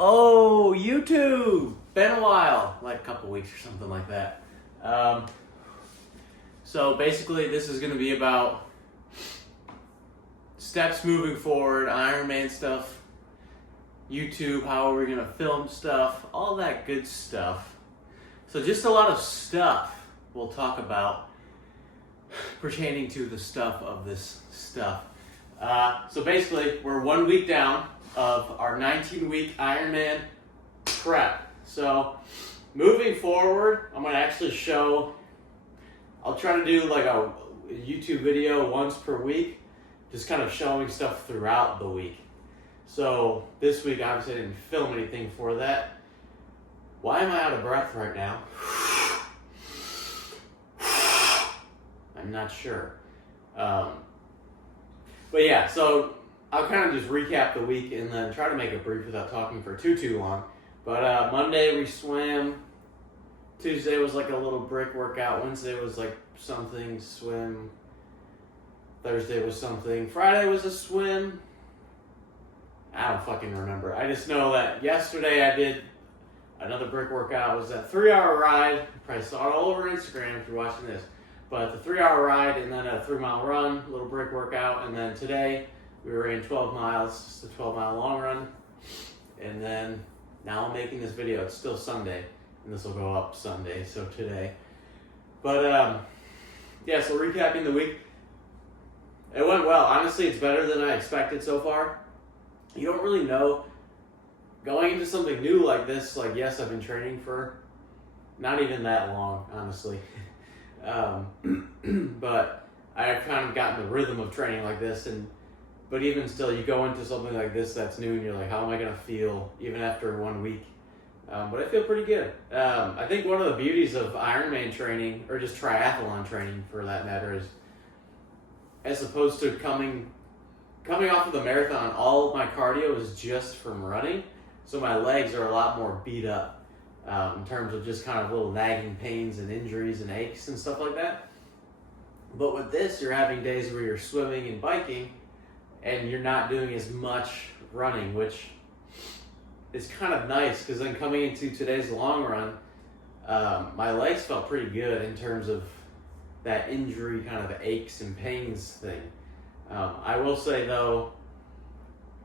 Oh, YouTube! Been a while, like a couple weeks or something like that. So basically, this is going to be about steps moving forward, Ironman stuff, YouTube, how are we going to film stuff, all that good stuff. So just a lot of stuff we'll talk about pertaining to the stuff of this stuff. So basically, we're 1 week down of our 19-week Ironman prep. So moving forward, I'm going to actually I'll try to do like a YouTube video once per week, just kind of showing stuff throughout the week. So this week, obviously, I didn't film anything for that. Why am I out of breath right now? I'm not sure. But yeah, so I'll kind of just recap the week and then try to make it brief without talking for too long. But Monday we swam. Tuesday was like a little brick workout. Wednesday was like something, swim. Thursday was something. Friday was a swim. I don't fucking remember. I just know that yesterday I did another brick workout. It was a 3-hour ride. You probably saw it all over Instagram if you're watching this. But the 3-hour ride and then a 3-mile run, a little brick workout. And then today we ran 12 miles, just a 12-mile long run. And then now I'm making this video. It's still Sunday. And this will go up Sunday, so today. But yeah, so recapping the week. It went well. Honestly, it's better than I expected so far. You don't really know. Going into something new like this, like yes, I've been training for not even that long, honestly. But I've kind of gotten the rhythm of training like this, but even still, you go into something like this that's new and you're like, how am I going to feel even after 1 week? But I feel pretty good. I think one of the beauties of Ironman training, or just triathlon training for that matter, is as opposed to coming off of the marathon, all of my cardio is just from running. So my legs are a lot more beat up in terms of just kind of little nagging pains and injuries and aches and stuff like that. But with this, you're having days where you're swimming and biking and you're not doing as much running, which is kind of nice because then coming into today's long run, my legs felt pretty good in terms of that injury kind of aches and pains thing. I will say though,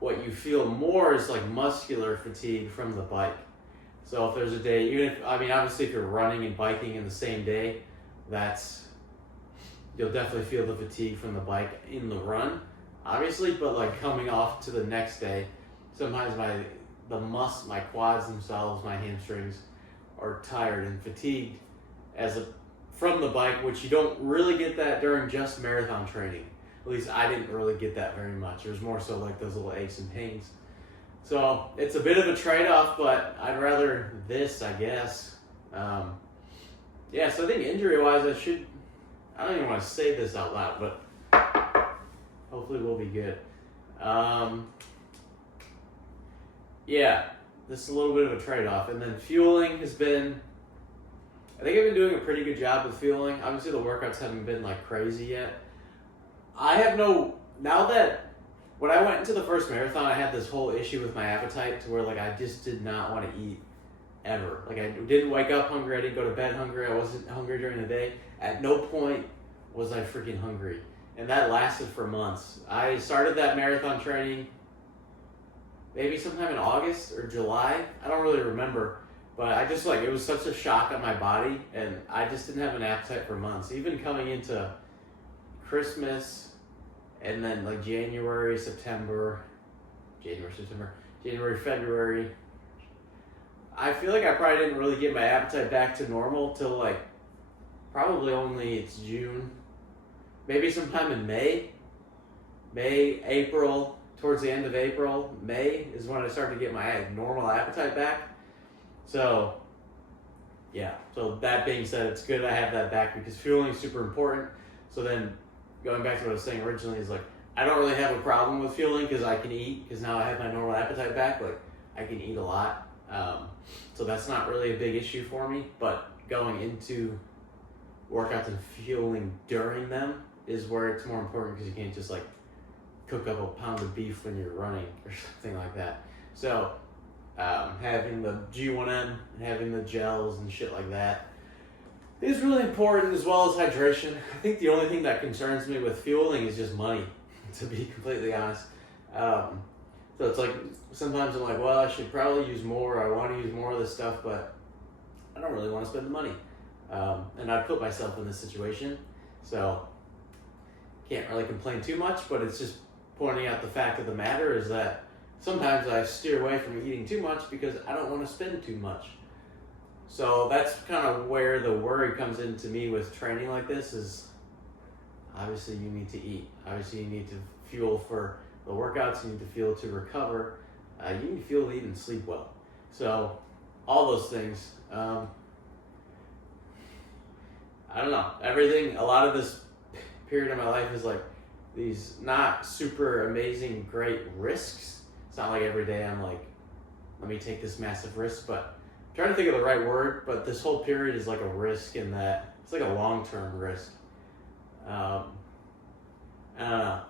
what you feel more is like muscular fatigue from the bike. So if there's a day, obviously if you're running and biking in the same day, you'll definitely feel the fatigue from the bike in the run, obviously, but like coming off to the next day, sometimes my quads themselves, my hamstrings are tired and fatigued from the bike, which you don't really get that during just marathon training. At least I didn't really get that very much. It was more so like those little aches and pains. So it's a bit of a trade-off, but I'd rather this, I guess. Yeah, so I think injury-wise, I don't even want to say this out loud, but hopefully we'll be good. Yeah, this is a little bit of a trade-off. And then fueling I think I've been doing a pretty good job with fueling. Obviously the workouts haven't been like crazy yet. Now that when I went into the first marathon, I had this whole issue with my appetite to where like I just did not want to eat ever. Like I didn't wake up hungry, I didn't go to bed hungry, I wasn't hungry during the day. At no point was I freaking hungry. And that lasted for months. I started that marathon training maybe sometime in August or July. I don't really remember. But I just it was such a shock on my body and I just didn't have an appetite for months. Even coming into Christmas and then like January, February. I feel like I probably didn't really get my appetite back to normal till like probably only it's June. Maybe sometime in May, April, towards the end of April, May is when I started to get my normal appetite back. So, yeah. So that being said, it's good I have that back because fueling is super important. So then, going back to what I was saying originally is like, I don't really have a problem with fueling because I can eat because now I have my normal appetite back. Like, I can eat a lot. So that's not really a big issue for me. But going into workouts and fueling during them is where it's more important because you can't just like cook up a pound of beef when you're running or something like that. So, yeah, having the G1M, having the gels and shit like that is really important, as well as hydration. I think the only thing that concerns me with fueling is just money, to be completely honest. So it's like, sometimes I'm like, well, I should probably use more. I want to use more of this stuff, but I don't really want to spend the money. And I put myself in this situation, so can't really complain too much, but it's just pointing out the fact of the matter is that sometimes I steer away from eating too much because I don't want to spend too much. So that's kind of where the worry comes into me with training like this is, obviously you need to eat. Obviously you need to fuel for the workouts, you need to fuel to recover, you need to fuel to eat and sleep well. So all those things, I don't know, everything, a lot of this period of my life is like these not super amazing, great risks. It's not like every day I'm like, let me take this massive risk, but I'm trying to think of the right word, but this whole period is like a risk in that it's like a long-term risk. I don't know,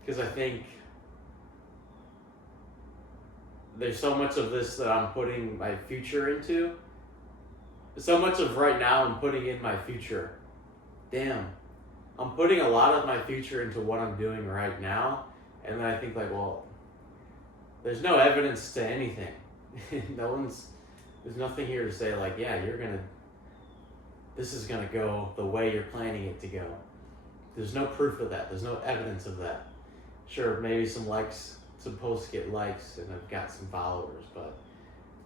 because I think there's so much of this that I'm putting my future into. So much of right now I'm putting in my future. Damn. I'm putting a lot of my future into what I'm doing right now. And then I think like, well, there's no evidence to anything. There's nothing here to say like, yeah, this is gonna go the way you're planning it to go. There's no proof of that. There's no evidence of that. Sure, maybe some likes, some posts get likes and I've got some followers, but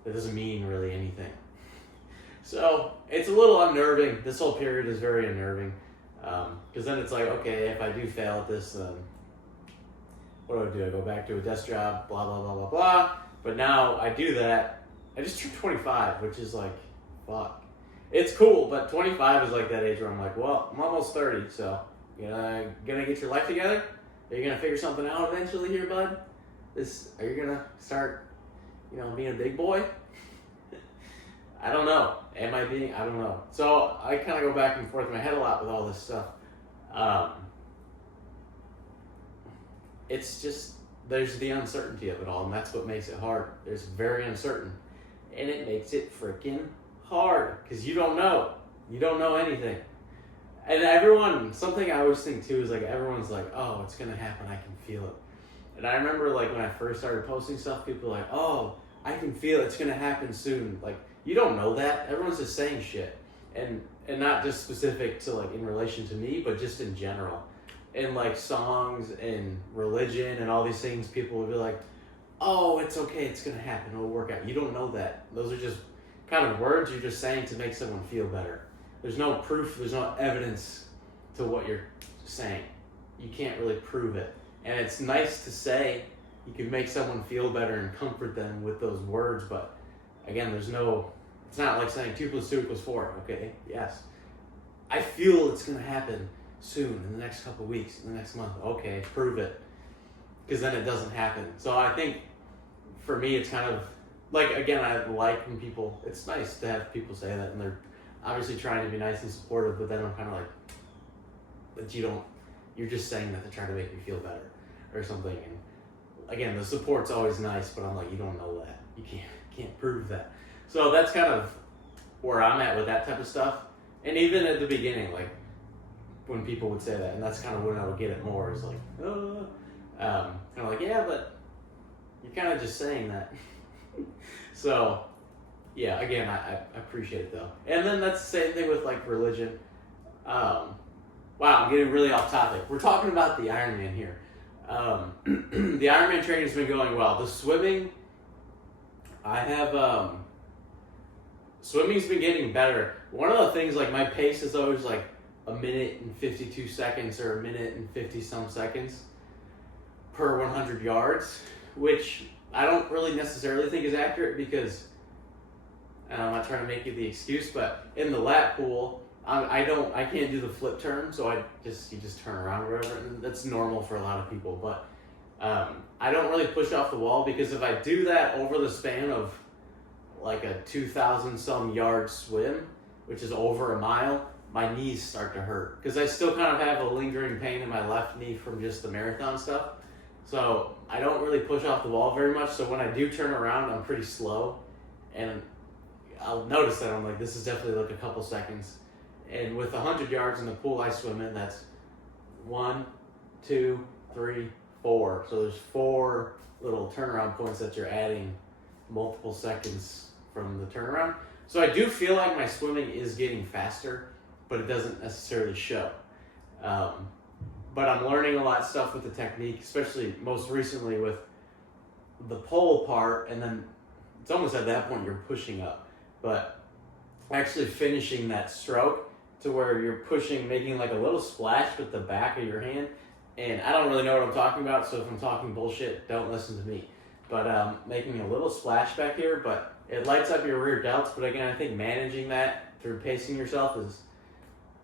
that doesn't mean really anything. So it's a little unnerving. This whole period is very unnerving. Because then it's like, okay, if I do fail at this, then what do? I go back to a desk job, blah, blah, blah, blah, blah. But now I do that. I just turned 25, which is like, fuck. It's cool, but 25 is like that age where I'm like, well, I'm almost 30, so gonna get your life together? Are you gonna figure something out eventually here, bud? Are you gonna start, being a big boy? I don't know. I don't know. So I kind of go back and forth in my head a lot with all this stuff. It's just, there's the uncertainty of it all, and that's what makes it hard. It's very uncertain, and it makes it freaking hard, because you don't know. You don't know anything. And something I always think too is like, everyone's like, oh, it's going to happen, I can feel it. And I remember like when I first started posting stuff, people were like, oh, I can feel it's going to happen soon. Like, you don't know that. Everyone's just saying shit. And not just specific to like in relation to me, but just in general. In like songs and religion and all these things, people would be like, oh, it's okay, it's going to happen, it'll work out. You don't know that. Those are just kind of words you're just saying to make someone feel better. There's no proof, there's no evidence to what you're saying. You can't really prove it. And it's nice to say, you can make someone feel better and comfort them with those words, but again, it's not like saying 2 + 2 = 4, okay? Yes. I feel it's going to happen soon, in the next couple of weeks, in the next month. Okay, prove it. Because then it doesn't happen. So I think, for me, it's kind of, like, again, I like when it's nice to have people say that, and they're obviously trying to be nice and supportive, but then I'm kind of like, but you're just saying that to try to make me feel better, or something. And again, the support's always nice, but I'm like, you don't know that. You can't prove that. So that's kind of where I'm at with that type of stuff. And even at the beginning, like, when people would say that, and that's kind of when I would get it more, is like, kind of like, yeah, but you're kind of just saying that. So, yeah, again, I appreciate it, though. And then that's the same thing with, like, religion. Wow, I'm getting really off topic. We're talking about the Ironman here. The Ironman training's been going well. The swimming, swimming's been getting better. One of the things, like, my pace is always, like, 1 minute and 52 seconds or 1 minute and 50-some seconds per 100 yards, which I don't really necessarily think is accurate because, and I'm not trying to make you the excuse, but in the lap pool, I can't do the flip turn, so you just turn around or whatever, and that's normal for a lot of people, but I don't really push off the wall, because if I do that over the span of like a 2,000-some yard swim, which is over a mile, my knees start to hurt, because I still kind of have a lingering pain in my left knee from just the marathon stuff. So I don't really push off the wall very much. So when I do turn around, I'm pretty slow. And I'll notice that I'm like, this is definitely like a couple seconds. And with 100 yards in the pool I swim in, that's 1, 2, 3, 4. So there's 4 little turnaround points that you're adding multiple seconds from the turnaround. So I do feel like my swimming is getting faster, but it doesn't necessarily show. But I'm learning a lot of stuff with the technique, especially most recently with the pole part, and then it's almost at that point you're pushing up. But actually finishing that stroke to where you're pushing, making like a little splash with the back of your hand. And I don't really know what I'm talking about, so if I'm talking bullshit, don't listen to me. But making a little splash back here, but it lights up your rear delts. But again, I think managing that through pacing yourself is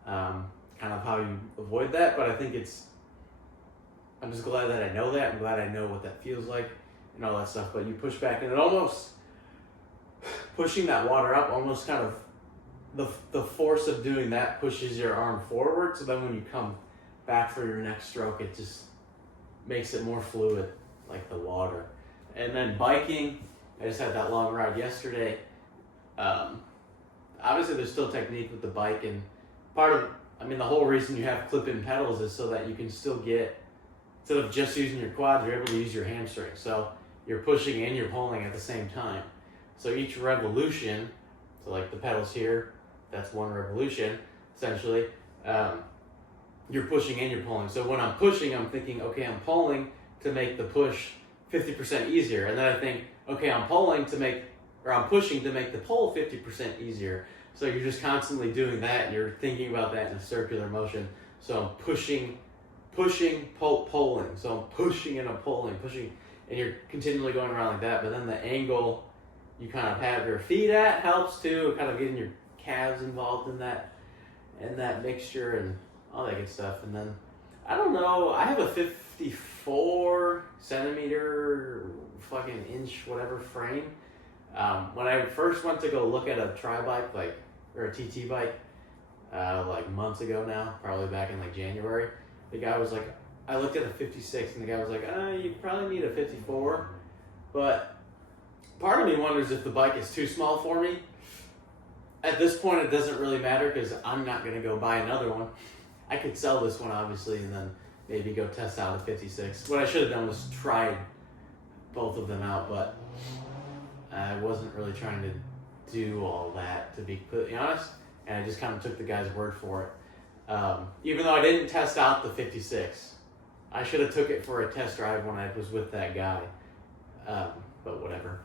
kind of how you avoid that. But I think I'm just glad that I know that. I'm glad I know what that feels like and all that stuff. But you push back, and it almost, pushing that water up, almost kind of, the force of doing that pushes your arm forward. So then when you come back for your next stroke, it just makes it more fluid, like the water. And then biking, I just had that long ride yesterday. Obviously there's still technique with the bike, and the whole reason you have clip-in pedals is so that you can still get, instead of just using your quads, you're able to use your hamstring. So you're pushing and you're pulling at the same time. So each revolution, so like the pedals here, that's one revolution, essentially. You're pushing and you're pulling. So when I'm pushing, I'm thinking, okay, I'm pulling to make the push 50% easier. And then I think, okay, I'm pushing to make the pull 50% easier. So you're just constantly doing that, and you're thinking about that in a circular motion. So I'm pushing, pulling. So I'm pushing and I'm pulling, and you're continually going around like that. But then the angle you kind of have your feet at helps too, kind of getting your calves involved in that mixture and all that good stuff. And then, I don't know, I have a 54 centimeter fucking inch whatever frame. When I first went to go look at a tri-bike, or a TT bike, months ago now, probably back in January, the guy was like, I looked at a 56 and the guy was like, you probably need a 54. But part of me wonders if the bike is too small for me. At this point, it doesn't really matter because I'm not going to go buy another one. I could sell this one, obviously, and then maybe go test out a 56. What I should have done was tried both of them out, but I wasn't really trying to do all that, to be completely honest, and I just kind of took the guy's word for it. Even though I didn't test out the 56, I should have took it for a test drive when I was with that guy, but whatever.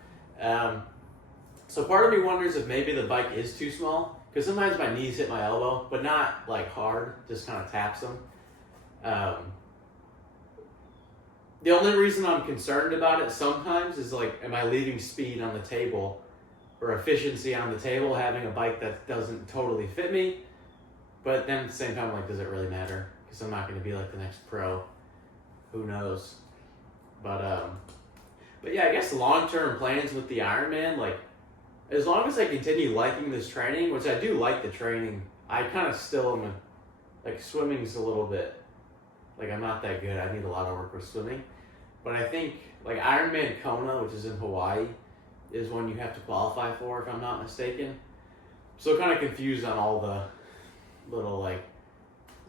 So part of me wonders if maybe the bike is too small, because sometimes my knees hit my elbow, but not hard, just kind of taps them. The only reason I'm concerned about it sometimes is am I leaving speed on the table or efficiency on the table having a bike that doesn't totally fit me? But then at the same time, does it really matter? Because I'm not going to be the next pro. Who knows? But yeah, I guess long-term plans with the Ironman, as long as I continue liking this training, which I do like the training, I kind of still am, swimming's a little bit, I'm not that good. I need a lot of work with swimming. But I think, Ironman Kona, which is in Hawaii, is one you have to qualify for, if I'm not mistaken. So kind of confused on all the little,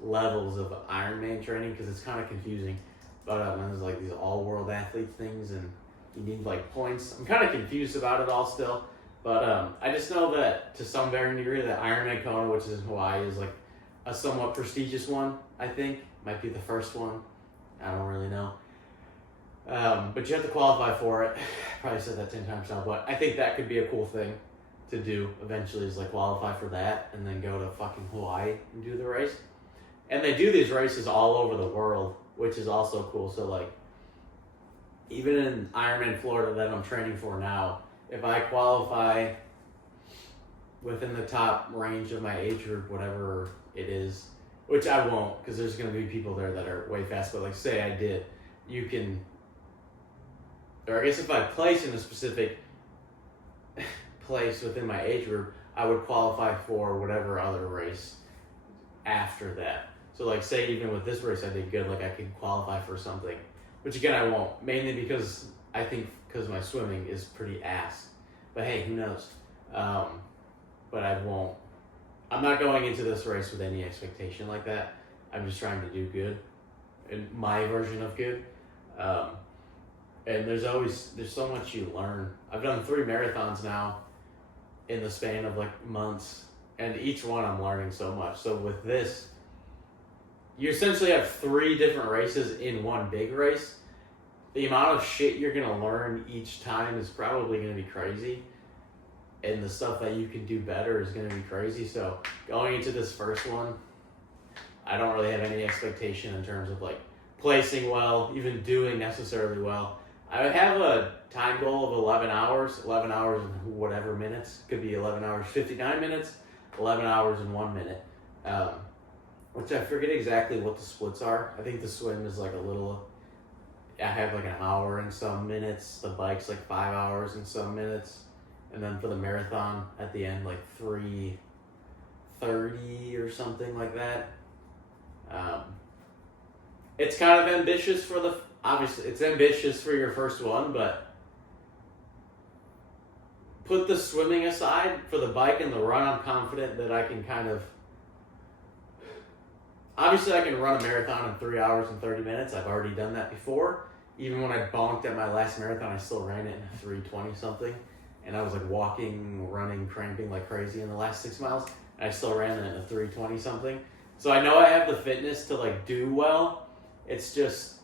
levels of Ironman training, because it's kind of confusing. But there's, these all-world athlete things, and you need, points. I'm kind of confused about it all still. But I just know that, to some varying degree, that Ironman Kona, which is in Hawaii, is, a somewhat prestigious one, I think. Might be the first one. I don't really know. But you have to qualify for it. Probably said that 10 times now, but I think that could be a cool thing to do eventually, is qualify for that and then go to fucking Hawaii and do the race. And they do these races all over the world, which is also cool. So even in Ironman Florida that I'm training for now, if I qualify within the top range of my age group, whatever it is, which I won't, because there's going to be people there that are way fast, but say I did, you can, or I guess if I place in a specific place within my age group, I would qualify for whatever other race after that. So say even with this race I did good, I could qualify for something which again I won't, mainly because I think because my swimming is pretty ass. But hey, who knows? But I won't. I'm not going into this race with any expectation like that. I'm just trying to do good, in my version of good. And there's so much you learn. I've done 3 marathons now in the span of like months, and each one I'm learning so much. So with this, you essentially have 3 different races in one big race. The amount of shit you're gonna learn each time is probably gonna be crazy, and the stuff that you can do better is gonna be crazy. So going into this first one, I don't really have any expectation in terms of like placing well, even doing necessarily well. I have a time goal of 11 hours and whatever minutes. Could be 11 hours 59 minutes, 11 hours and 1 minute, which I forget exactly what the splits are. I think the swim is like I have like an hour and some minutes. The bike's like 5 hours and some minutes. And then for the marathon at the end, like 3:30 or something like that. It's kind of ambitious obviously it's ambitious for your first one, but put the swimming aside. For the bike and the run, I'm confident that I can obviously I can run a marathon in 3 hours and 30 minutes. I've already done that before. Even when I bonked at my last marathon, I still ran it in 3:20 something. And I was like walking, running, cramping like crazy in the last 6 miles. And I still ran it in a 3:20 something. So I know I have the fitness to like do well. It's just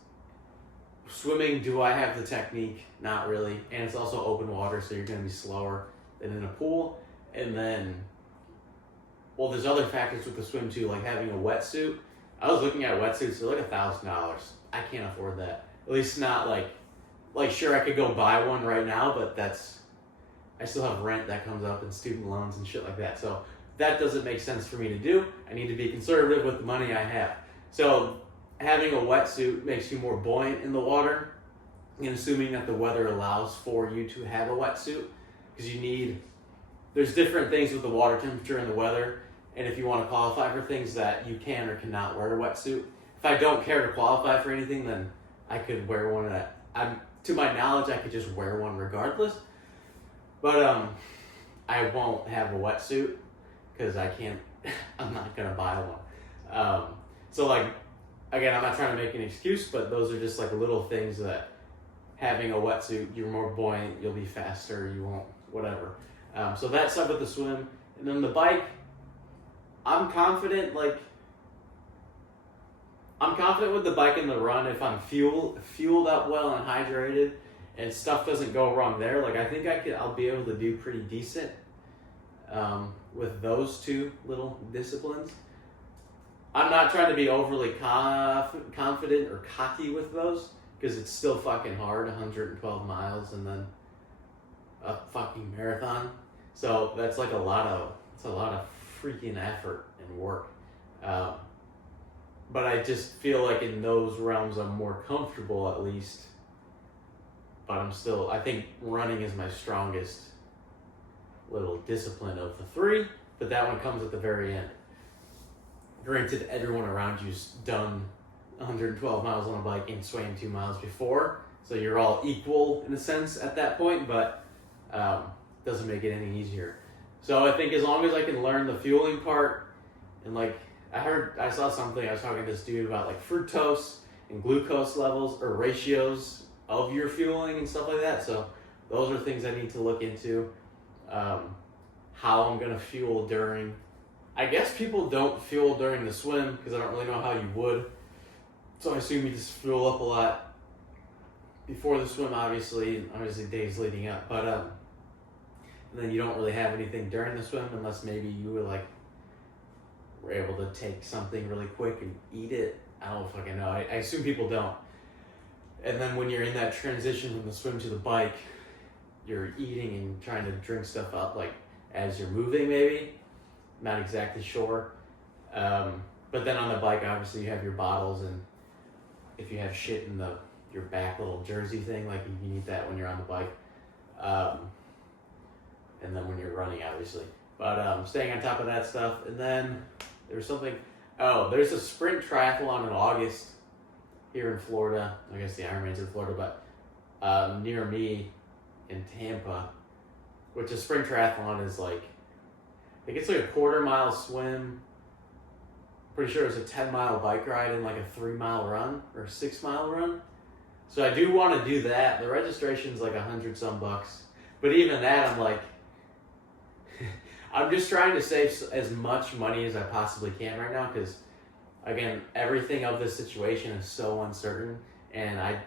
swimming, do I have the technique? Not really. And it's also open water, so you're going to be slower than in a pool. And then, well, there's other factors with the swim too, like having a wetsuit. I was looking at wetsuits, they're like $1,000. I can't afford that. At least not like sure, I could go buy one right now, but I still have rent that comes up and student loans and shit like that. So that doesn't make sense for me to do. I need to be conservative with the money I have. So having a wetsuit makes you more buoyant in the water, and assuming that the weather allows for you to have a wetsuit, because there's different things with the water temperature and the weather, and if you want to qualify for things that you can or cannot wear a wetsuit. If I don't care to qualify for anything, then I could wear one. To my knowledge, I could just wear one regardless. But I won't have a wetsuit because I can't. I'm not gonna buy one. So like, again, I'm not trying to make an excuse, but those are just like little things that having a wetsuit, you're more buoyant, you'll be faster, you won't whatever. So that's stuff with the swim, and then the bike. I'm confident with the bike and the run if I'm fueled up well and hydrated, and stuff doesn't go wrong there. Like I think I'll be able to do pretty decent with those 2 little disciplines. I'm not trying to be overly confident or cocky with those, because it's still fucking hard, 112 miles and then a fucking marathon. So that's like a lot of freaking effort and work. But I just feel like in those realms I'm more comfortable at least. But I think running is my strongest little discipline of the 3, but that one comes at the very end. Granted, everyone around you's done 112 miles on a bike and swam 2 miles before, so you're all equal in a sense at that point, but doesn't make it any easier. So I think as long as I can learn the fueling part, and like I saw something, I was talking to this dude about like fructose and glucose levels or ratios of your fueling and stuff like that. So those are things I need to look into. How I'm gonna fuel during. I guess people don't fuel during the swim because I don't really know how you would. So I assume you just fuel up a lot before the swim, obviously days leading up. But and then you don't really have anything during the swim unless maybe you were able to take something really quick and eat it. I don't fucking know. I assume people don't. And then when you're in that transition from the swim to the bike, you're eating and trying to drink stuff up like as you're moving maybe. Not exactly sure. But then on the bike, obviously you have your bottles, and if you have shit in your back little jersey thing, like you can eat that when you're on the bike. And then when you're running, obviously. But staying on top of that stuff. And then there's a sprint triathlon in August here in Florida. I guess the Ironman's in Florida, but near me in Tampa, which a spring triathlon is like, I think it's like a 1/4 mile swim. Pretty sure it's a 10-mile bike ride and like a 3-mile run or a 6-mile run. So I do want to do that. The registration's like $100 some bucks, but even that, I'm like, I'm just trying to save as much money as I possibly can right now because, again, everything of this situation is so uncertain, and I,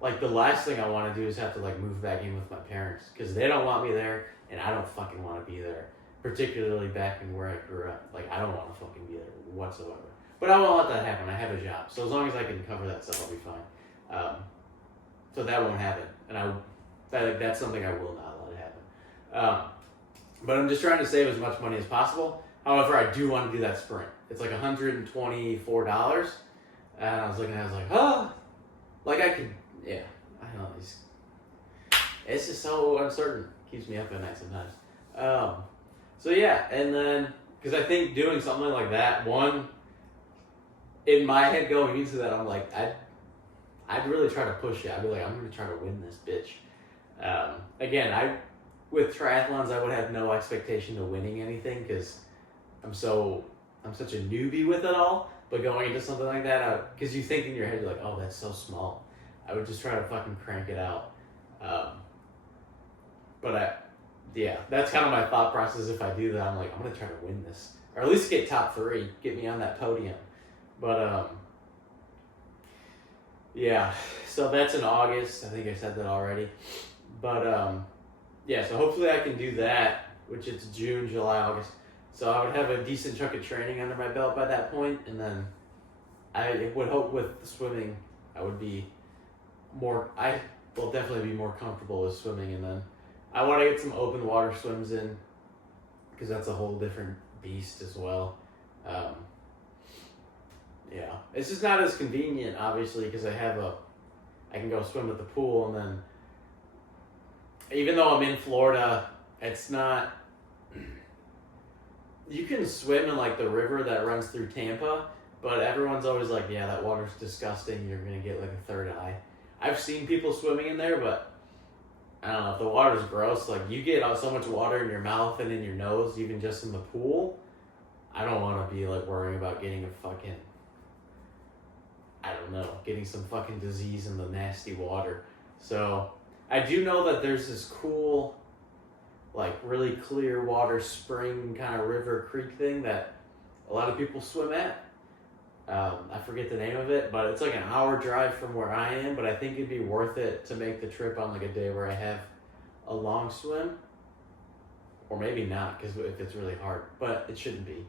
like, the last thing I want to do is have to like move back in with my parents because they don't want me there, and I don't fucking want to be there. Particularly back in where I grew up, like I don't want to fucking be there whatsoever. But I won't let that happen. I have a job, so as long as I can cover that stuff, I'll be fine. So that won't happen, and that's something I will not let it happen. But I'm just trying to save as much money as possible. However, I do want to do that sprint. It's like $124, and I was looking at it, I was like, oh, like I could, yeah. I don't know, it's just so uncertain. Keeps me up at night sometimes. So yeah, and then, because I think doing something like that, one, in my head going into that, I'm like, I'd really try to push it. I'd be like, I'm going to try to win this bitch. Again, with triathlons, I would have no expectation of winning anything because I'm such a newbie with it all. But going into something like that, because you think in your head, you're like, oh, that's so small. I would just try to fucking crank it out. Yeah, that's kind of my thought process. If I do that, I'm like, I'm going to try to win this. Or at least get top 3, get me on that podium. But, yeah, so that's in August. I think I said that already. But, yeah, so hopefully I can do that, which it's June, July, August. So I would have a decent chunk of training under my belt by that point, and then I would hope with the swimming, I will definitely be more comfortable with swimming, and then I want to get some open water swims in, because that's a whole different beast as well. Yeah, it's just not as convenient, obviously, because I can go swim at the pool, and then even though I'm in Florida, it's not, you can swim in like the river that runs through Tampa, but everyone's always like, yeah, that water's disgusting, you're going to get like a third eye. I've seen people swimming in there, but I don't know, if the water's gross, like you get so much water in your mouth and in your nose, even just in the pool, I don't want to be like worrying about getting getting some fucking disease in the nasty water. So I do know that there's this cool, like really clear water spring kind of river creek thing that a lot of people swim at. I forget the name of it, but it's like an hour drive from where I am, but I think it'd be worth it to make the trip on like a day where I have a long swim, or maybe not, because if it's really hard, but it shouldn't be.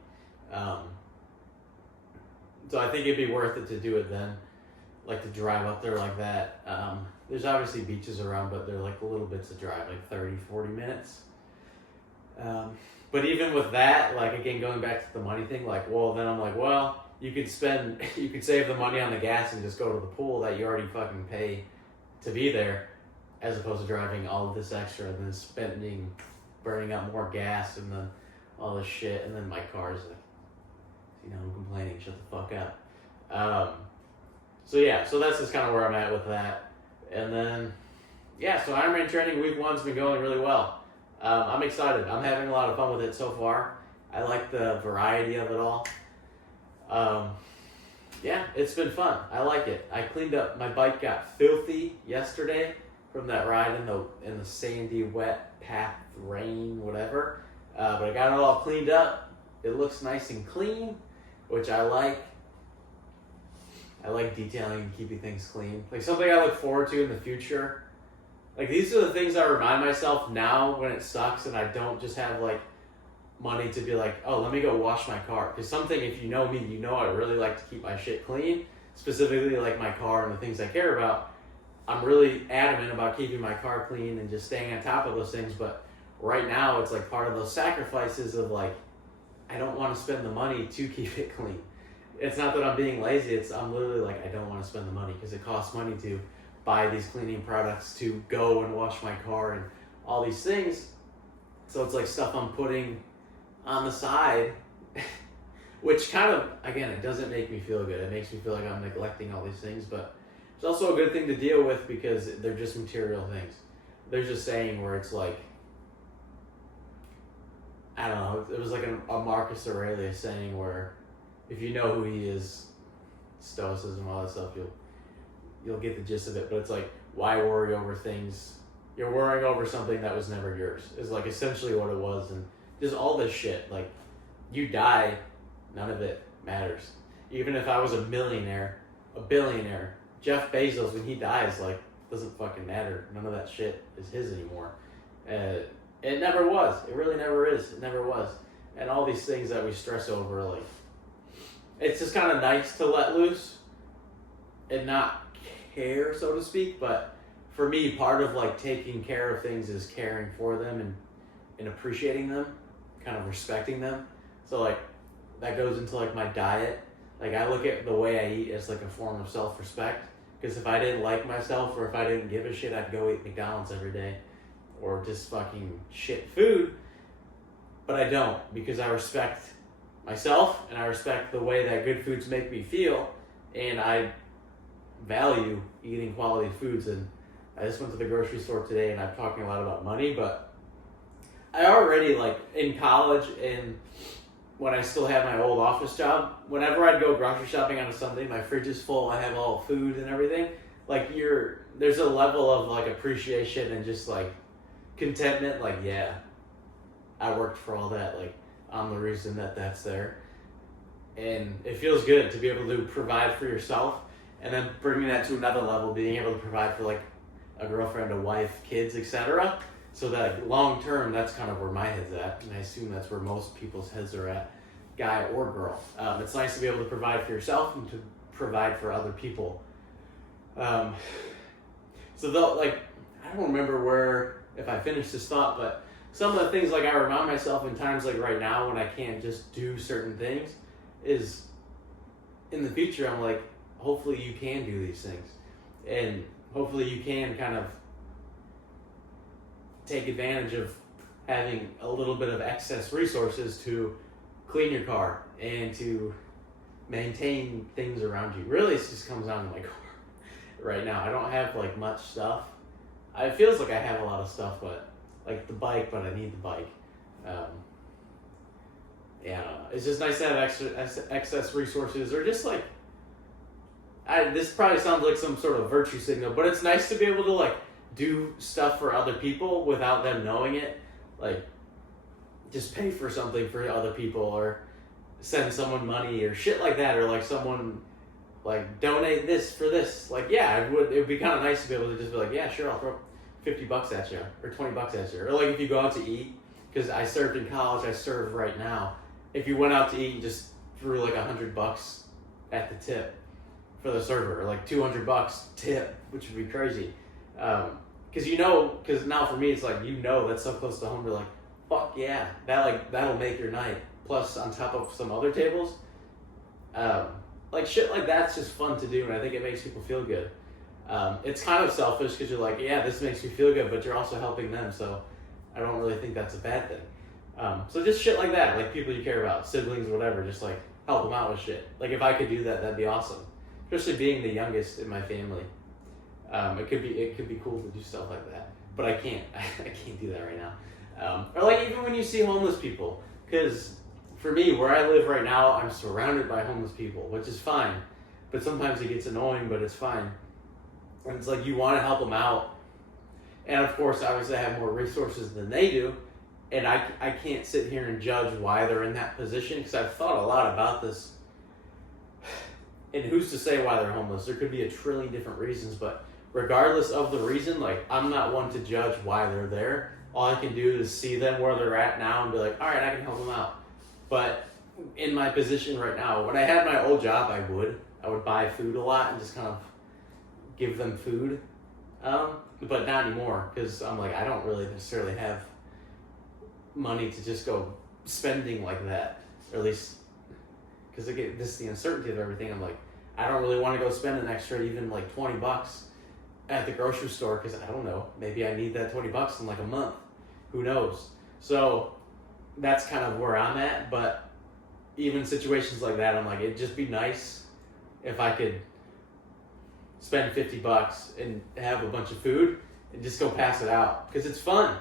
So I think it'd be worth it to do it then, like to drive up there like that. There's obviously beaches around, but they're like little bits of drive, like 30, 40 minutes. But even with that, like again, going back to the money thing, like, well, then I'm like, well, you could save the money on the gas and just go to the pool that you already fucking pay to be there, as opposed to driving all of this extra and then burning up more gas and then all this shit, and then my car's like, I'm complaining, shut the fuck up. So that's just kind of where I'm at with that. And then, yeah, so Ironman training week 1's been going really well. I'm excited. I'm having a lot of fun with it so far. I like the variety of it all. Yeah, it's been fun. I like it. I cleaned up, my bike got filthy yesterday from that ride in the sandy, wet path, rain, whatever. But I got it all cleaned up. It looks nice and clean, which I like. I like detailing and keeping things clean. Like something I look forward to in the future. Like these are the things I remind myself now when it sucks and I don't just have like money to be like, oh, let me go wash my car. Because something, if you know me, you know I really like to keep my shit clean. Specifically like my car and the things I care about. I'm really adamant about keeping my car clean and just staying on top of those things. But right now it's like part of those sacrifices of like, I don't want to spend the money to keep it clean. It's not that I'm being lazy. I'm literally like, I don't want to spend the money because it costs money to buy these cleaning products, to go and wash my car and all these things. So it's like stuff I'm putting on the side, which kind of, again, it doesn't make me feel good. It makes me feel like I'm neglecting all these things, but It's also a good thing to deal with because they're just material things. There's a saying where it's like, I don't know, it was like a Marcus Aurelius saying where if you know who he is, stoicism, all that stuff, you'll get the gist of it. But it's like, why worry over things? You're worrying over something that was never yours, is like essentially what it was. And just all this shit, like, you die, none of it matters. Even if I was a millionaire, a billionaire, Jeff Bezos, when he dies, like, doesn't fucking matter. None of that shit is his anymore. It never was. It really never is. It never was. And all these things that we stress over, like, it's just kind of nice to let loose and not care, so to speak. But for me, part of like taking care of things is caring for them and appreciating them, kind of respecting them. So like that goes into like my diet. Like I look at the way I eat as like a form of self-respect. Because if I didn't like myself or if I didn't give a shit, I'd go eat McDonald's every day or just fucking shit food. But I don't, because I respect myself and I respect the way that good foods make me feel, and I value eating quality foods. And I just went to the grocery store today and I'm talking a lot about money, but I already, like, in college and when I still had my old office job, whenever I'd go grocery shopping on a Sunday, my fridge is full, I have all food and everything. Like, there's a level of, like, appreciation and just, like, contentment. Like, yeah, I worked for all that. Like, I'm the reason that that's there. And it feels good to be able to provide for yourself and then bringing that to another level, being able to provide for, like, a girlfriend, a wife, kids, etc. So that, like, long term, that's kind of where my head's at, and I assume that's where most people's heads are at, guy or girl. It's nice to be able to provide for yourself and to provide for other people. So though, like, I don't remember if I finished this thought, but some of the things, like, I remind myself in times like right now when I can't just do certain things is in the future I'm like, hopefully you can do these things, and hopefully you can kind of take advantage of having a little bit of excess resources to clean your car and to maintain things around you. Really, it just comes down to my car right now. I don't have, like, much stuff. It feels like I have a lot of stuff, but, like, the bike, but I need the bike. Yeah, I don't know. It's just nice to have excess resources, or just, like, this probably sounds like some sort of virtue signal, but it's nice to be able to, like, do stuff for other people without them knowing it. Like, just pay for something for other people, or send someone money or shit like that, or like someone, like, donate this for this. Like, yeah, it would be kind of nice to be able to just be like, yeah, sure, I'll throw $50 at you or $20 at you. Or like if you go out to eat, because I served in college, I serve right now. If you went out to eat and just threw like $100 at the tip for the server, or like $200 tip, which would be crazy. Because now for me, it's like, that's so close to home. You're like, fuck yeah, that'll make your night. Plus, on top of some other tables, like, shit like that's just fun to do, and I think it makes people feel good. It's kind of selfish because you're like, yeah, this makes me feel good, but you're also helping them, so I don't really think that's a bad thing. So just shit like that, like people you care about, siblings, whatever, just like help them out with shit. Like, if I could do that, that'd be awesome. Especially being the youngest in my family. It could be cool to do stuff like that, but I can't. I can't do that right now. Or like even when you see homeless people, because for me, where I live right now, I'm surrounded by homeless people, which is fine, but sometimes it gets annoying, but it's fine. And it's like you want to help them out, and of course, obviously, I have more resources than they do, and I can't sit here and judge why they're in that position, because I've thought a lot about this. And who's to say why they're homeless? There could be a trillion different reasons, but regardless of the reason, like, I'm not one to judge why they're there. All I can do is see them where they're at now and be like, all right, I can help them out. But in my position right now, when I had my old job, I would buy food a lot and just kind of give them food. But not anymore, because I'm like, I don't really necessarily have money to just go spending like that, or at least, because again, this is the uncertainty of everything. I'm like, I don't really want to go spend an extra, even like $20 at the grocery store, because I don't know, maybe I need that $20 in like a month. Who knows? So that's kind of where I'm at. But even situations like that, I'm like, it'd just be nice if I could spend $50 and have a bunch of food and just go pass it out because it's fun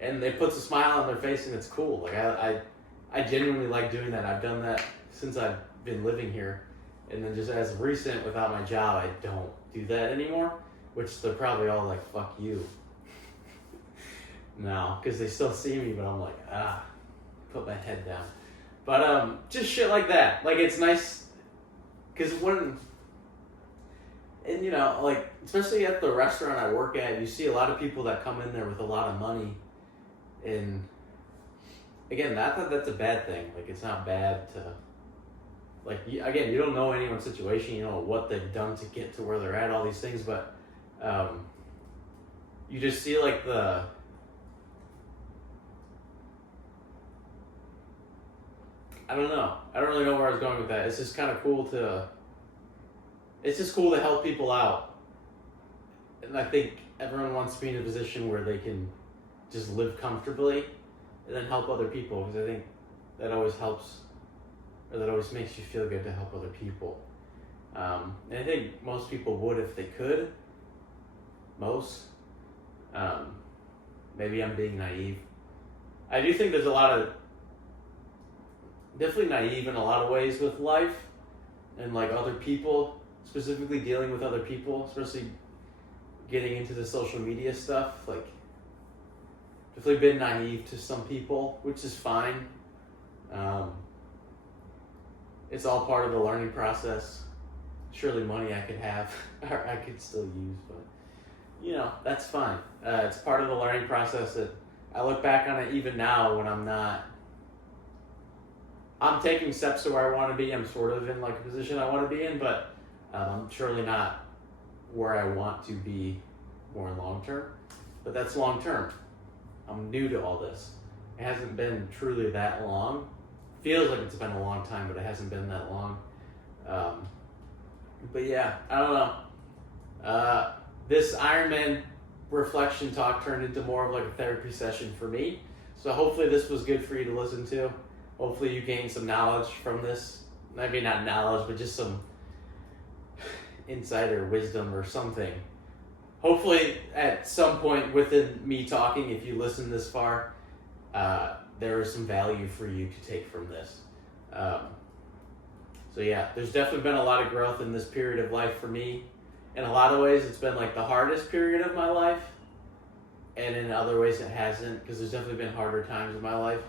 and it puts a smile on their face and it's cool. Like I genuinely like doing that. I've done that since I've been living here, and then just as of recent without my job, I don't do that anymore. Which they're probably all like, "Fuck you." No, because they still see me, but I'm like, put my head down. But just shit like that. Like it's nice because when. And you know, like, especially at the restaurant I work at, you see a lot of people that come in there with a lot of money. And again, not that that's a bad thing. Like, it's not bad to, like, again, you don't know anyone's situation. You don't know what they've done to get to where they're at, all these things. But you just see, like, I don't know. I don't really know where I was going with that. It's just kind of cool to... It's just cool to help people out. And I think everyone wants to be in a position where they can just live comfortably and then help other people, because I think that always helps, or that always makes you feel good to help other people. And I think most people would if they could. Maybe I'm being naive. I do think there's a lot of, definitely naive in a lot of ways with life and like other people. Specifically dealing with other people, especially getting into the social media stuff, like definitely been naive to some people, which is fine. It's all part of the learning process. Surely money I could have, or I could still use, but you know, that's fine. It's part of the learning process that I look back on it even now when I'm taking steps to where I want to be. I'm sort of in like a position I want to be in, but I'm surely not where I want to be more long term, but that's long term. I'm new to all this. It hasn't been truly that long. Feels like it's been a long time, but it hasn't been that long. But yeah, I don't know. This Ironman reflection talk turned into more of like a therapy session for me. So hopefully this was good for you to listen to. Hopefully you gained some knowledge from this. Maybe not knowledge, but just some insight or wisdom or something. Hopefully at some point within me talking, if you listen this far, there is some value for you to take from this. So yeah, there's definitely been a lot of growth in this period of life for me. In a lot of ways, it's been like the hardest period of my life. And in other ways it hasn't, because there's definitely been harder times in my life.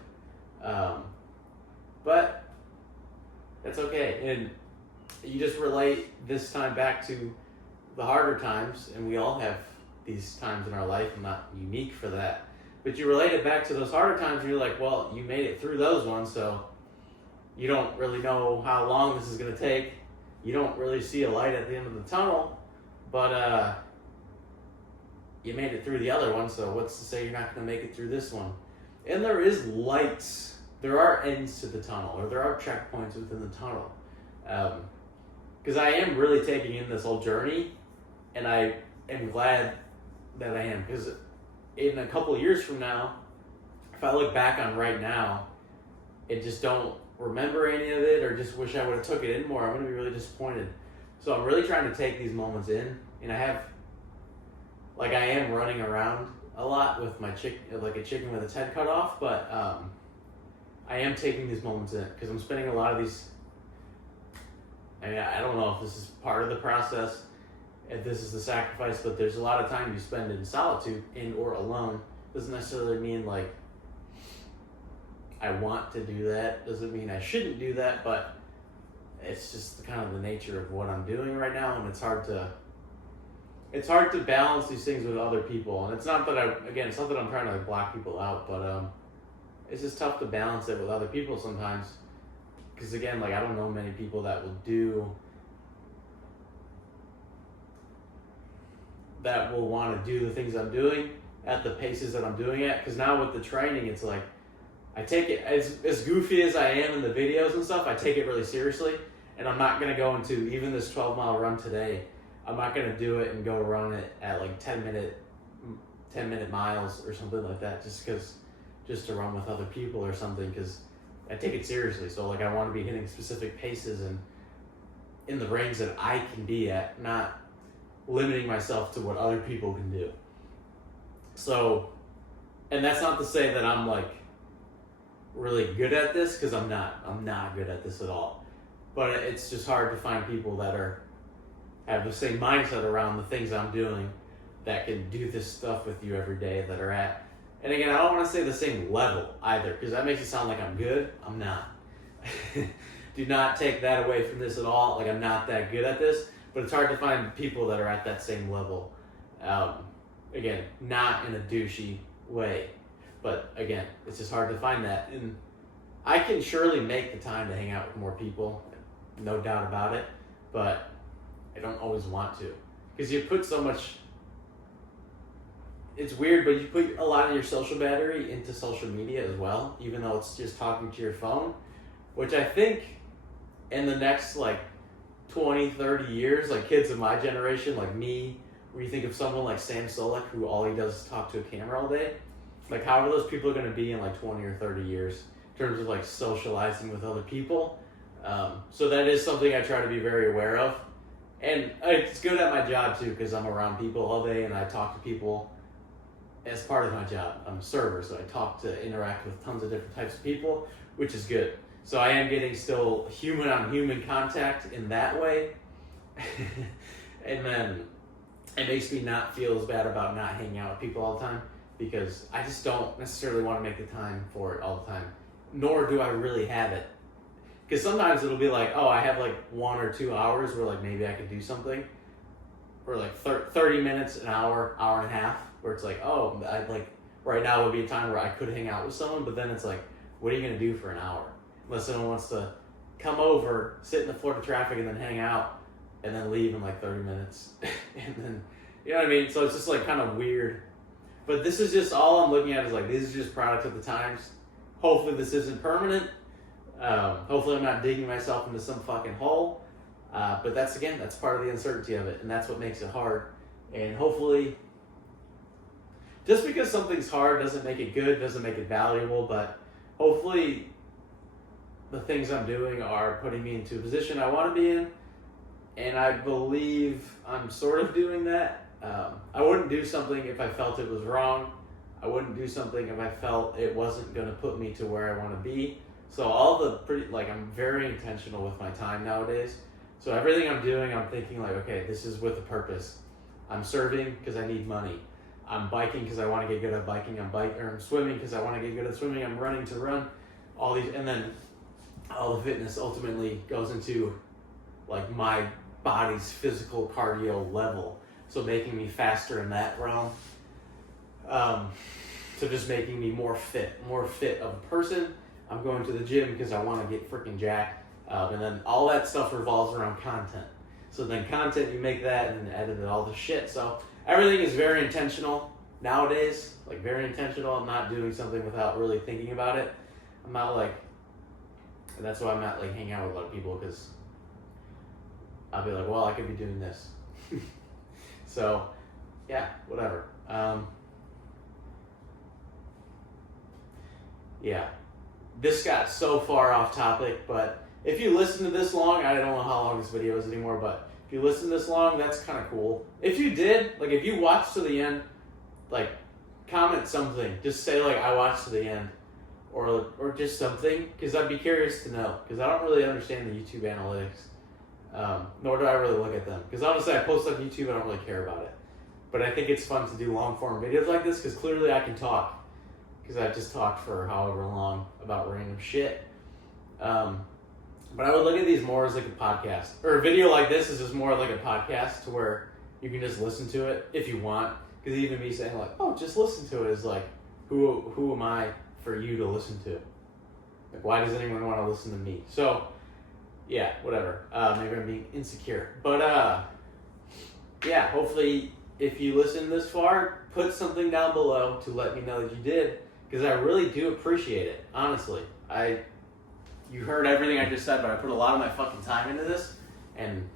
But that's okay. And you just relate this time back to the harder times, and we all have these times in our life. I'm not unique for that. But you relate it back to those harder times, and you're like, well, you made it through those ones, so you don't really know how long this is going to take. You don't really see a light at the end of the tunnel, but you made it through the other one, so what's to say you're not going to make it through this one? And there is lights. There are ends to the tunnel, or there are checkpoints within the tunnel. Because I am really taking in this whole journey, and I am glad that I am. Because in a couple of years from now, if I look back on right now and just don't remember any of it, or just wish I would have took it in more, I'm going to be really disappointed. So I'm really trying to take these moments in, and I am running around a lot with my like a chicken with its head cut off, but I am taking these moments in, because I'm spending a lot of these. I mean, I don't know if this is part of the process, if this is the sacrifice, but there's a lot of time you spend in solitude, or alone. Doesn't necessarily mean like I want to do that. Doesn't mean I shouldn't do that, but it's just kind of the nature of what I'm doing right now, and it's hard to balance these things with other people. And it's not that I'm trying to like block people out, but it's just tough to balance it with other people sometimes. Because again, like I don't know many people that will want to do the things I'm doing at the paces that I'm doing it. Because now with the training, it's like I take it as goofy as I am in the videos and stuff. I take it really seriously, and I'm not gonna go into even this 12-mile run today. I'm not gonna do it and go run it at like 10-minute miles or something like that, just to run with other people or something, because I take it seriously. So like I want to be hitting specific paces and in the range that I can be at, not limiting myself to what other people can do. So, and that's not to say that I'm like really good at this, because I'm not good at this at all. But it's just hard to find people that have the same mindset around the things I'm doing, that can do this stuff with you every day, that are at, and again, I don't want to say the same level either, because that makes it sound like I'm good. I'm not. Do not take that away from this at all. Like, I'm not that good at this, but it's hard to find people that are at that same level. Again, not in a douchey way, but again, it's just hard to find that. And I can surely make the time to hang out with more people, no doubt about it, but I don't always want to, because you put so much, it's weird, but you put a lot of your social battery into social media as well, even though it's just talking to your phone, which I think in the next like 20, 30 years, like kids of my generation, like me, where you think of someone like Sam Solek, who all he does is talk to a camera all day, like how are those people going to be in like 20 or 30 years in terms of like socializing with other people? So that is something I try to be very aware of. And it's good at my job too, because I'm around people all day and I talk to people as part of my job. I'm a server, so I interact with tons of different types of people, which is good. So I am getting still human on human contact in that way. And then it makes me not feel as bad about not hanging out with people all the time, because I just don't necessarily want to make the time for it all the time, nor do I really have it. Because sometimes it'll be like, oh, I have like 1 or 2 hours where like maybe I could do something, or like 30 minutes, an hour, hour and a half, where it's like, oh, I'd like right now would be a time where I could hang out with someone, but then it's like, what are you gonna do for an hour? Unless someone wants to come over, sit in the Florida traffic, and then hang out, and then leave in like 30 minutes, and then, you know what I mean? So it's just like kind of weird. But this is just all I'm looking at is like, these are just products of the times. Hopefully this isn't permanent. Hopefully I'm not digging myself into some fucking hole. But that's part of the uncertainty of it, and that's what makes it hard. And hopefully, just because something's hard doesn't make it good, doesn't make it valuable, but hopefully the things I'm doing are putting me into a position I want to be in, and I believe I'm sort of doing that. I wouldn't do something if I felt it was wrong. I wouldn't do something if I felt it wasn't going to put me to where I want to be. So I'm very intentional with my time nowadays. So everything I'm doing, I'm thinking like, okay, this is with a purpose. I'm serving because I need money. I'm biking because I want to get good at biking. I'm swimming because I want to get good at swimming. I'm running to run. All these, and then all the fitness ultimately goes into like my body's physical cardio level. So making me faster in that realm. So just making me more fit of a person. I'm going to the gym because I want to get freaking jacked. And then all that stuff revolves around content. So then content, you make that and edit all the shit. So everything is very intentional nowadays, like very intentional. I'm not doing something without really thinking about it. I'm not like, and that's why I'm not like hanging out with a lot of people, because I'll be like, well, I could be doing this. So yeah, whatever. Yeah, this got so far off topic, but if you listen to this long, I don't know how long this video is anymore, but if you listen this long, that's kind of cool. If you did, like if you watched to the end, like comment something. Just say like, I watched to the end, or just something, because I'd be curious to know, because I don't really understand the YouTube analytics, nor do I really look at them. Because honestly, I post on YouTube, I don't really care about it. But I think it's fun to do long form videos like this, because clearly I can talk, because I've just talked for however long about random shit. But I would look at these more as like a podcast, or a video like this is just more like a podcast, to where you can just listen to it if you want. Because even me saying like, oh, just listen to it is like, who am I for you to listen to? Like, why does anyone want to listen to me? So yeah, whatever. Maybe I'm being insecure, but yeah, hopefully if you listen this far, put something down below to let me know that you did, because I really do appreciate it. Honestly, you heard everything I just said, but I put a lot of my fucking time into this, and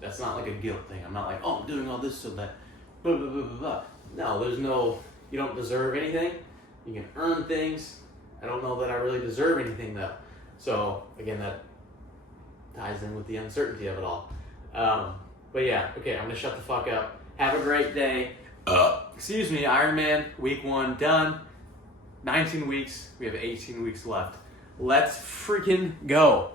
that's not like a guilt thing. I'm not like, oh, I'm doing all this so that blah, blah, blah, blah, blah. No, you don't deserve anything. You can earn things. I don't know that I really deserve anything though. So again, that ties in with the uncertainty of it all. But yeah, okay, I'm gonna shut the fuck up. Have a great day. Excuse me, Ironman week 1 done. 19 weeks. We have 18 weeks left. Let's freaking go.